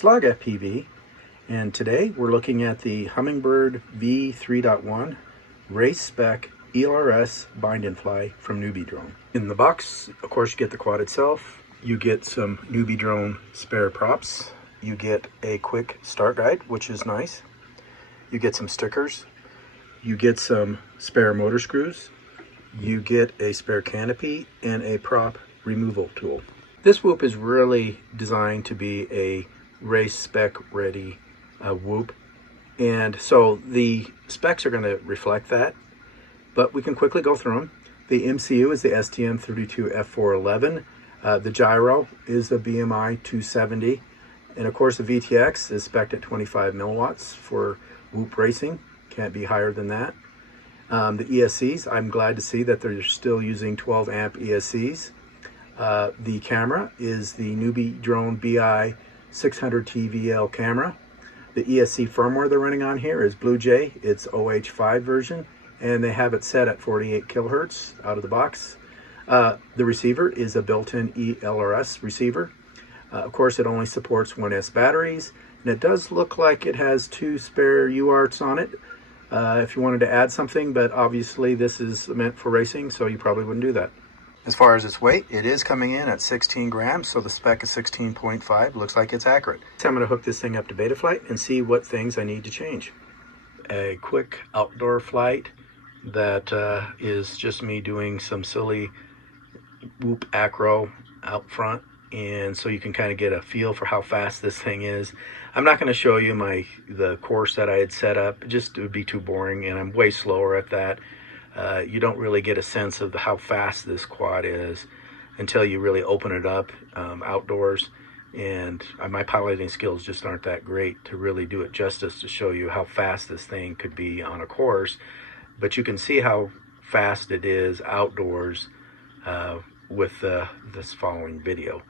Slug FPV, and today we're looking at the Hummingbird V3.1 RaceSpec ELRS bind and fly from Newbeedrone. In the box, of course, you get the quad itself, you get some Newbeedrone spare props, you get a quick start guide, which is nice, you get some stickers, you get some spare motor screws, you get a spare canopy, and a prop removal tool. This whoop is really designed to be a RaceSpec ready whoop, and so the specs are going to reflect that, but we can quickly go through them. The MCU is the STM32F411. The gyro is the BMI 270, and of course the VTX is spec'd at 25 milliwatts for whoop racing. Can't be higher than that. The ESCs, I'm glad to see that they're still using 12 amp ESCs. The camera is the Newbeedrone BI 600 TVL camera. The ESC firmware they're running on here is Blue Jay. It's OH5 version, and they have it set at 48 kilohertz out of the box. The receiver is a built-in ELRS receiver. Of course, it only supports 1S batteries, and it does look like it has 2 spare UARTs on it if you wanted to add something, but obviously this is meant for racing, so you probably wouldn't do that. As far as its weight, it is coming in at 16 grams, so the spec is 16.5. Looks like it's accurate. So I'm going to hook this thing up to Betaflight and see what things I need to change. A quick outdoor flight that is just me doing some silly whoop acro out front, and so you can kind of get a feel for how fast this thing is. I'm not going to show you the course that I had set up. It would be too boring, and I'm way slower at that. You don't really get a sense of how fast this quad is until you really open it up outdoors, and my piloting skills just aren't that great to really do it justice to show you how fast this thing could be on a course, but you can see how fast it is outdoors with this following video.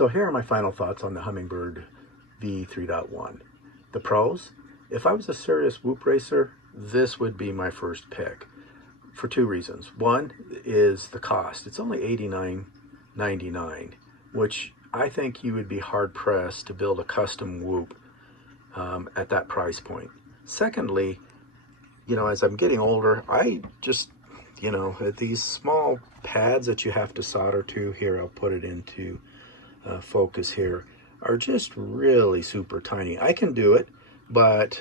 So here are my final thoughts on the Hummingbird V3.1. The pros: if I was a serious whoop racer, this would be my first pick for two reasons. One is the cost. It's only $89.99, which I think you would be hard pressed to build a custom whoop at that price point. Secondly, as I'm getting older, I just, these small pads that you have to solder to, here I'll put it into focus here, are just really super tiny. I can do it, but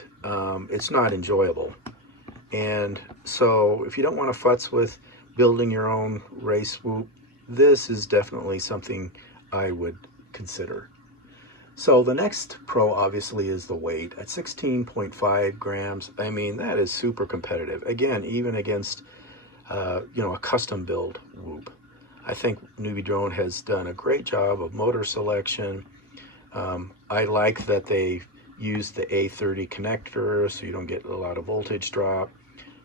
it's not enjoyable. And so if you don't want to futz with building your own race whoop, this is definitely something I would consider. So the next pro obviously is the weight. At 16.5 grams, I mean, that is super competitive. Again, even against a custom build whoop. I think Newbeedrone has done a great job of motor selection. I like that they use the A30 connector so you don't get a lot of voltage drop.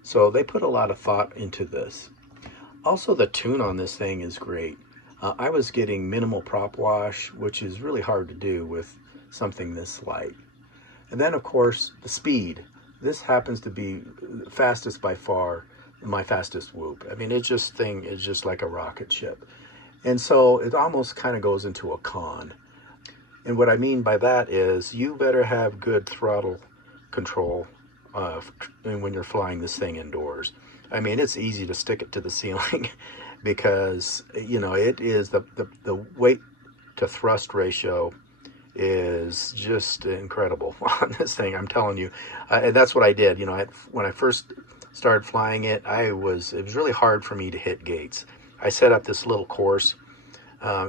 So they put a lot of thought into this. Also, the tune on this thing is great. I was getting minimal prop wash, which is really hard to do with something this light. And then, of course, the speed. This happens to be fastest by far, my fastest whoop. I mean, thing is just like a rocket ship. And so it almost kind of goes into a con. And what I mean by that is you better have good throttle control when you're flying this thing indoors. I mean, it's easy to stick it to the ceiling because, it is the weight to thrust ratio is just incredible on this thing. I'm telling you, and that's what I did. When I first started flying it, it was really hard for me to hit gates. I set up this little course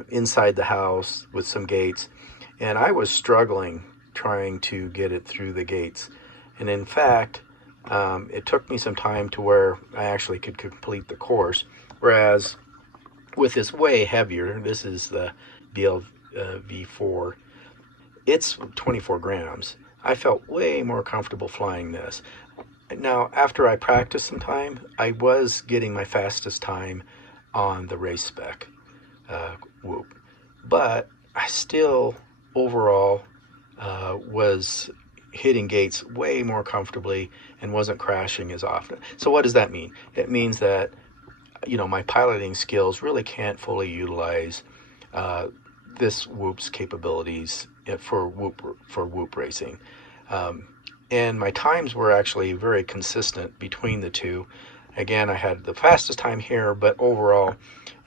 inside the house with some gates, and I was struggling trying to get it through the gates. And in fact, it took me some time to where I actually could complete the course. Whereas with this way heavier, this is the V4, it's 24 grams. I felt way more comfortable flying this. Now, after I practiced some time, I was getting my fastest time on the RaceSpec whoop. But I still, overall, was hitting gates way more comfortably and wasn't crashing as often. So what does that mean? It means that my piloting skills really can't fully utilize this whoop's capabilities for whoop racing. And my times were actually very consistent between the two. Again, I had the fastest time here, but overall,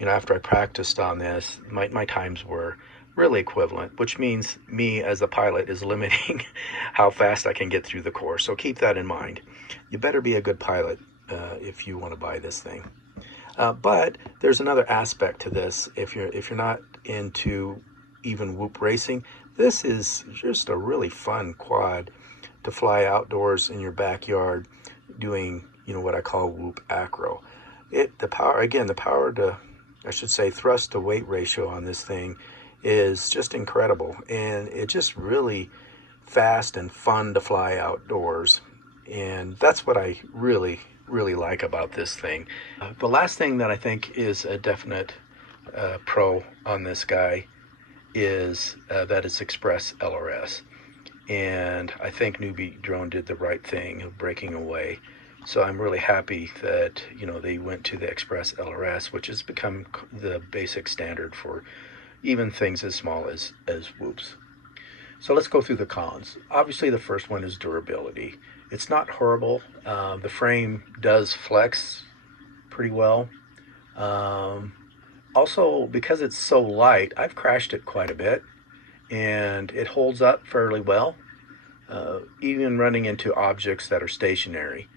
after I practiced on this, my times were really equivalent, which means me as a pilot is limiting how fast I can get through the course. So keep that in mind. You better be a good pilot if you want to buy this thing. But there's another aspect to this. If you're not into even whoop racing, this is just a really fun quad to fly outdoors in your backyard doing what I call whoop acro. The power to, I should say, thrust to weight ratio on this thing is just incredible, and it's just really fast and fun to fly outdoors, and that's what I really like about this thing. The last thing that I think is a definite pro on this guy is that it's Express LRS, and I think Newbeedrone did the right thing of breaking away. So I'm really happy that they went to the Express LRS, which has become the basic standard for even things as small as whoops. So let's go through the cons. Obviously, the first one is durability. It's not horrible. The frame does flex pretty well. Also, because it's so light, I've crashed it quite a bit, and it holds up fairly well, even running into objects that are stationary.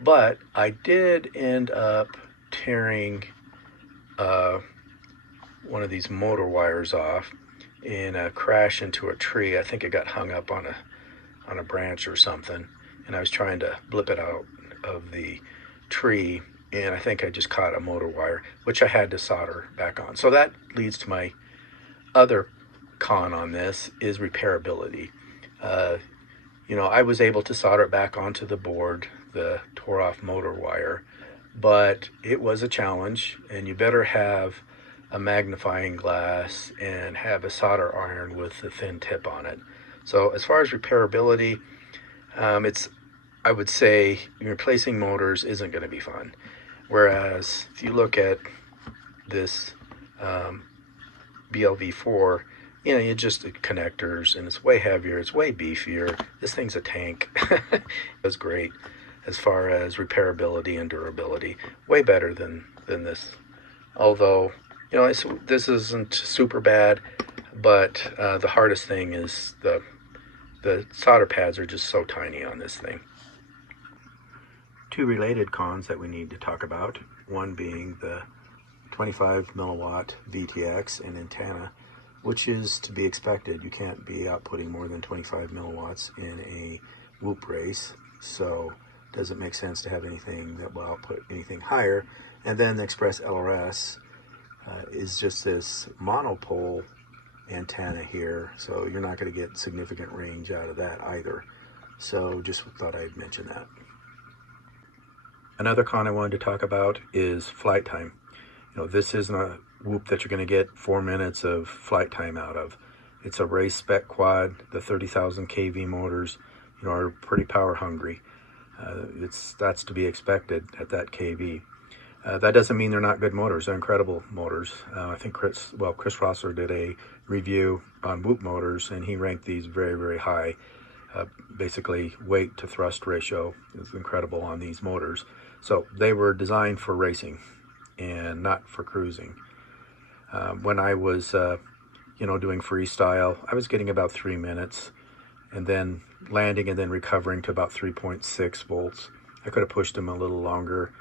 But I did end up tearing one of these motor wires off in a crash into a tree. I think it got hung up on a branch or something, and I was trying to blip it out of the tree, and I think I just caught a motor wire, which I had to solder back on. So that leads to my other con on this, is repairability. I was able to solder it back onto the board, the tore off motor wire, but it was a challenge, and you better have a magnifying glass and have a solder iron with a thin tip on it. So as far as repairability, I would say replacing motors isn't going to be fun. Whereas if you look at this BLV4, you know, you just the connectors, and it's way heavier, it's way beefier. This thing's a tank. It's great as far as repairability and durability. Way better than this. Although, you know, this isn't super bad, but the hardest thing is the solder pads are just so tiny on this thing. Two related cons that we need to talk about, one being the 25 milliwatt VTX and antenna, which is to be expected. You can't be outputting more than 25 milliwatts in a whoop race, so it doesn't make sense to have anything that will output anything higher. And then the Express LRS is just this monopole antenna here, so you're not going to get significant range out of that either. So just thought I'd mention that. Another con I wanted to talk about is flight time. You know, this isn't a whoop that you're going to get 4 minutes of flight time out of. It's a RaceSpec quad. The 30,000 kV motors, you know, are pretty power hungry. That's to be expected at that kV. That doesn't mean they're not good motors. They're incredible motors. I think Chris Rosser did a review on whoop motors, and he ranked these very, very high. Basically, weight to thrust ratio is incredible on these motors. So they were designed for racing and not for cruising. When I was, you know, doing freestyle, I was getting about 3 minutes, and then landing and then recovering to about 3.6 volts. I could have pushed them a little longer,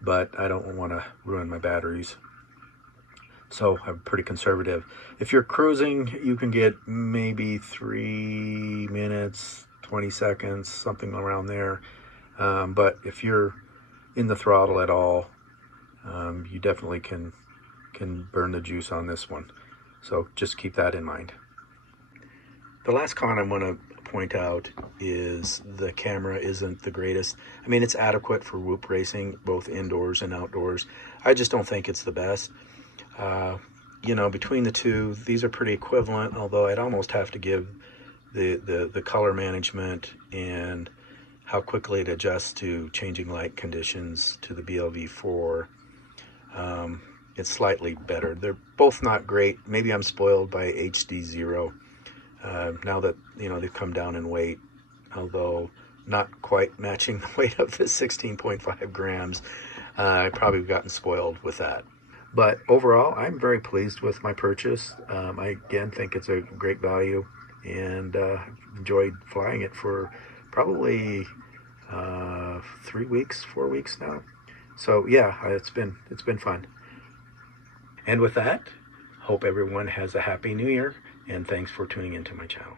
but I don't want to ruin my batteries. So I'm pretty conservative. If you're cruising, you can get maybe 3 minutes, 20 seconds, something around there. But if you're in the throttle at all, you definitely can burn the juice on this one. So just keep that in mind. The last con I want to point out is the camera isn't the greatest. I mean, it's adequate for whoop racing, both indoors and outdoors. I just don't think it's the best. You know, between the two, these are pretty equivalent, although I'd almost have to give the color management and how quickly it adjusts to changing light conditions to the BLV4. It's slightly better. They're both not great. Maybe I'm spoiled by HD0 now that, you know, they've come down in weight, although not quite matching the weight of the 16.5 grams. I probably gotten spoiled with that. But overall, I'm very pleased with my purchase. I again think it's a great value, and enjoyed flying it for probably 3 weeks, 4 weeks now. So yeah, it's been fun. And with that, hope everyone has a happy new year, and thanks for tuning into my channel.